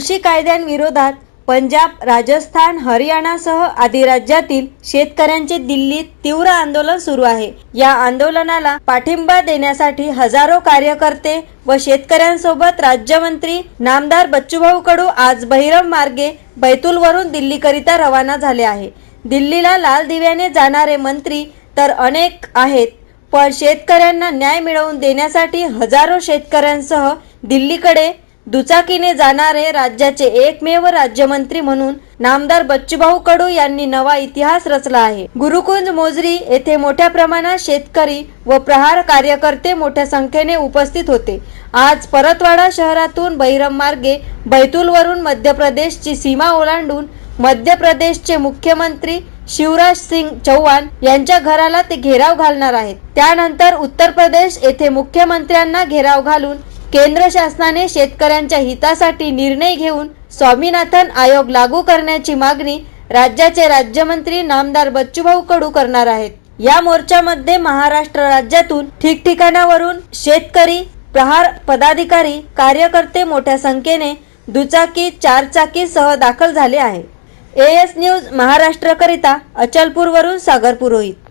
कृषी कायद्यांविरोधात पंजाब, राजस्थान, हरियाणासह आदी राज्यातील शेतकऱ्यांचे दिल्लीत तीव्र आंदोलन सुरू आहे। या आंदोलनाला पाठिंबा देण्यासाठी हजारो कार्यकर्ते व शेतकऱ्यांसोबत राज्यमंत्री नामदार बच्चूभाऊ कडू आज बहिरम मार्गे बैतूलवरून दिल्लीकरिता रवाना झाले आहे। दिल्लीला लाल दिव्याने जाणारे मंत्री तर अनेक आहेत, पण शेतकऱ्यांना न्याय मिळवून देण्यासाठी हजारो शेतकऱ्यांसह दिल्लीकडे दुचाकीने जाणारे राज्याचे एकमेव राज्यमंत्री म्हणून नामदार बच्चूभाऊ कडू यांनी नवा इतिहास रचला आहे। गुरुकुंज मोजरी येथे मोठ्या प्रमाणात शेतकरी व प्रहार कार्यकर्ते मोठ्या संख्येने उपस्थित होते। आज परतवाडा शहरातून बहिरम मार्गे बैतूलवरून मध्य प्रदेशची सीमा ओलांडून मध्य प्रदेशचे मुख्यमंत्री शिवराज सिंग चौहान यांच्या घराला ते घेराव घालणार आहेत। त्यानंतर उत्तर प्रदेश येथे मुख्यमंत्र्यांना घेराव घालून केंद्र शासनाने शेतकऱ्यांच्या हितासाठी निर्णय घेऊन स्वामीनाथन आयोग लागू करण्याची मागणी राज्याचे राज्यमंत्री नामदार बच्चूभाऊ कडू करणार आहेत। या मोर्चामध्ये महाराष्ट्र राज्यातून ठिकठिकाणावरून शेतकरी, प्रहार पदाधिकारी, कार्यकर्ते मोठ्या संख्येने दुचाकी, चारचाकी सह दाखल झाले आहे। एएस न्यूज महाराष्ट्र करिता अचलपूरवरून सागर पुरोहित।